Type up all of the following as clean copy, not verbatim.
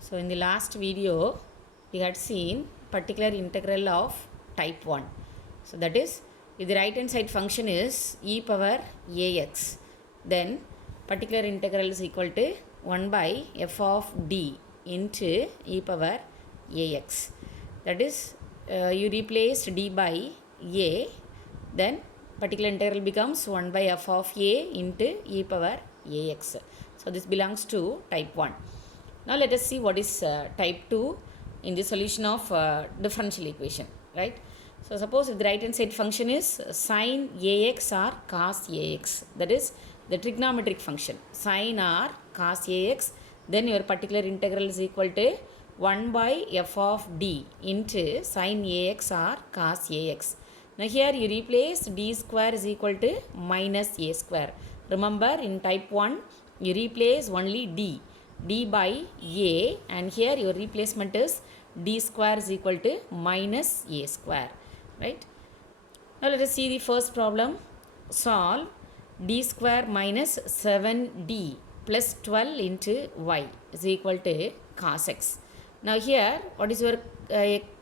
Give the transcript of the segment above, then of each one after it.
So in the last video we had seen particular integral of type 1. So that is, if the right hand side function is e power ax, then particular integral is equal to 1 by f of d into e power ax. That is, you replace d by a, then particular integral becomes 1 by f of a into e power ax. So this belongs to type 1. Now let us see what is type 2 in the solution of differential equation, right? So suppose if the right hand side function is sin ax or cos ax, that is the trigonometric function sin or cos ax, then your particular integral is equal to 1 by f of d into sin ax or cos ax. Now here you replace d square is equal to minus a square. Remember, in type 1 you replace only d by a, and here your replacement is d square is equal to minus a square, right? Now let us see the first problem. Solve d square minus 7d plus 12 into y is equal to cos x. Now here, what is your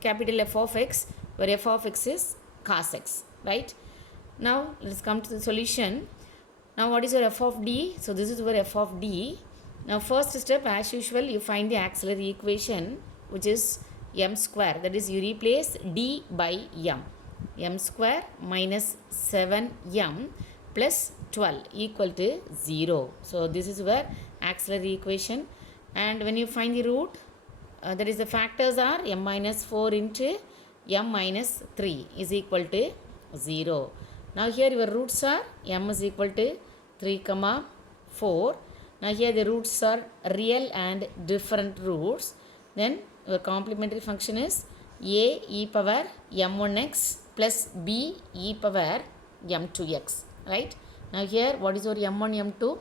capital F of x, where f of x is cos x, right? Now let's come to the solution. Now what is your f of d? So this is your f of d. Now first step, as usual, you find the auxiliary equation, which is m square. That is, you replace d by m square minus 7m plus 12 equal to 0. So this is your auxiliary equation. And when you find the root, that is, the factors are m minus 4 into m minus 3 is equal to 0. Now here your roots are m is equal to 3, 4. Now here the roots are real and different roots. Then your complementary function is a e power m1x plus b e power m2x, right? Now here what is your m1, m2?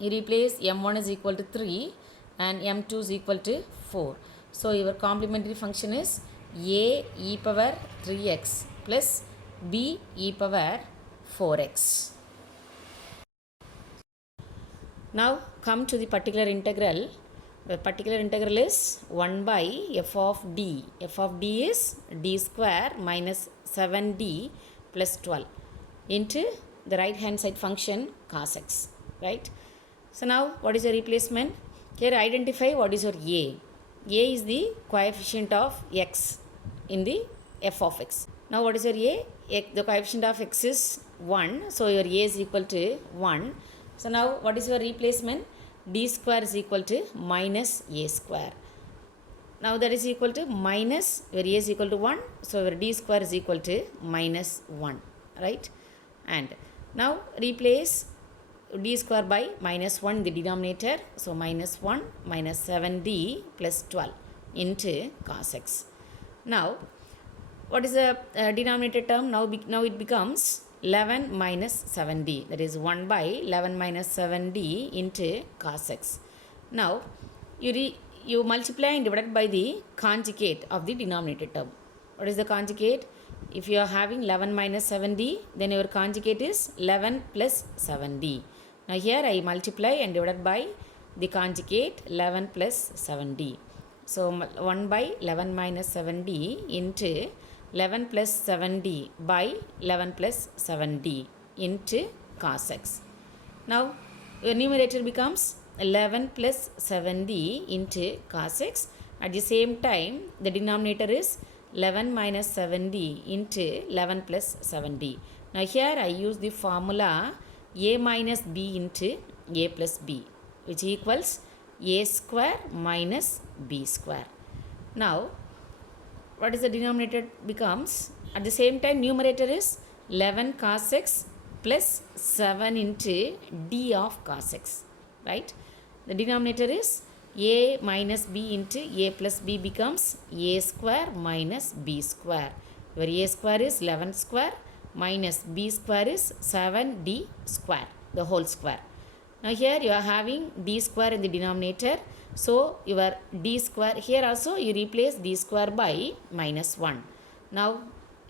You replace m1 is equal to 3 and m2 is equal to 4. So your complementary function is a e power 3x plus b e power 4x. Now come to the particular integral. The particular integral is 1 by f of d. F of d is d square minus 7d plus 12 into the right hand side function cos x, right? So now what is your replacement? Here identify what is your a. A is the coefficient of x in the f of x. Now what is your a? The coefficient of x is 1. So your a is equal to 1. So now what is your replacement? D square is equal to minus a square. Now that is equal to minus, where a is equal to 1. So your d square is equal to minus 1, right? And now replace d square by minus 1 in the denominator. So minus 1 minus 7d plus 12 into cos x. Now what is the denominator term? Now it becomes 11 minus 7d, that is 1 by 11 minus 7d into cos x. Now you multiply and divide by the conjugate of the denominator term. What is the conjugate? If you are having 11 minus 7d, then your conjugate is 11 plus 7d. Now here I multiply and divide by the conjugate 11 plus 7d. So 1 by 11 minus 7d into 11 plus 7d by 11 plus 7d into cos x. Now your numerator becomes 11 plus 7d into cos x. At the same time, the denominator is 11 minus 7d into 11 plus 7d. Now here I use the formula a minus b into a plus b, which equals a square minus b square. Now what is the denominator becomes? At the same time, numerator is 11 cos x plus 7 into d of cos x, right? The denominator is a minus b into a plus b becomes a square minus b square, where a square is 11 square minus b square is 7d square, the whole square. Now here you are having d square in the denominator. So your d square, here also you replace d square by minus 1. Now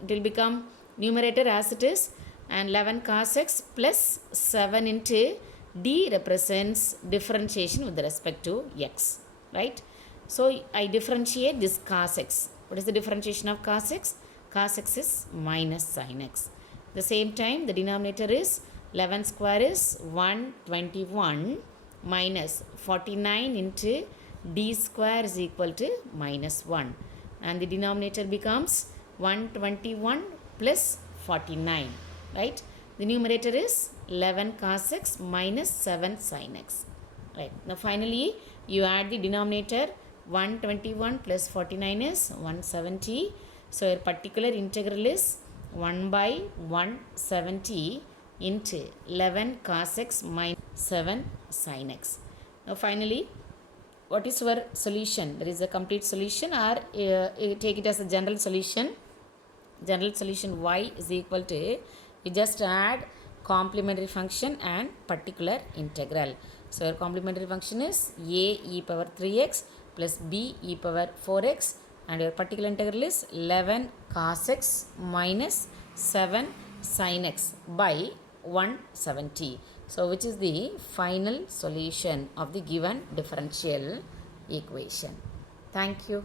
it will become numerator as it is, and 11 cos x plus 7 into d represents differentiation with respect to x, right? So I differentiate this cos x. What is the differentiation of cos x? Cos x is minus sin x. The same time the denominator is 11 square is 121 minus 49 into d square is equal to minus 1. And the denominator becomes 121 plus 49. Right? The numerator is 11 cos x minus 7 sin x. Right. Now finally you add the denominator. 121 plus 49 is 170. So your particular integral is 1 by 170 into 11 cos x minus 7 sin x. Now finally, what is our solution? There is a complete solution, or you take it as a general solution. General solution y is equal to, you just add complementary function and particular integral. So your complementary function is a e power 3x plus b e power 4x, and your particular integral is 11 cos x minus 7 sin x by 170. So which is the final solution of the given differential equation. Thank you.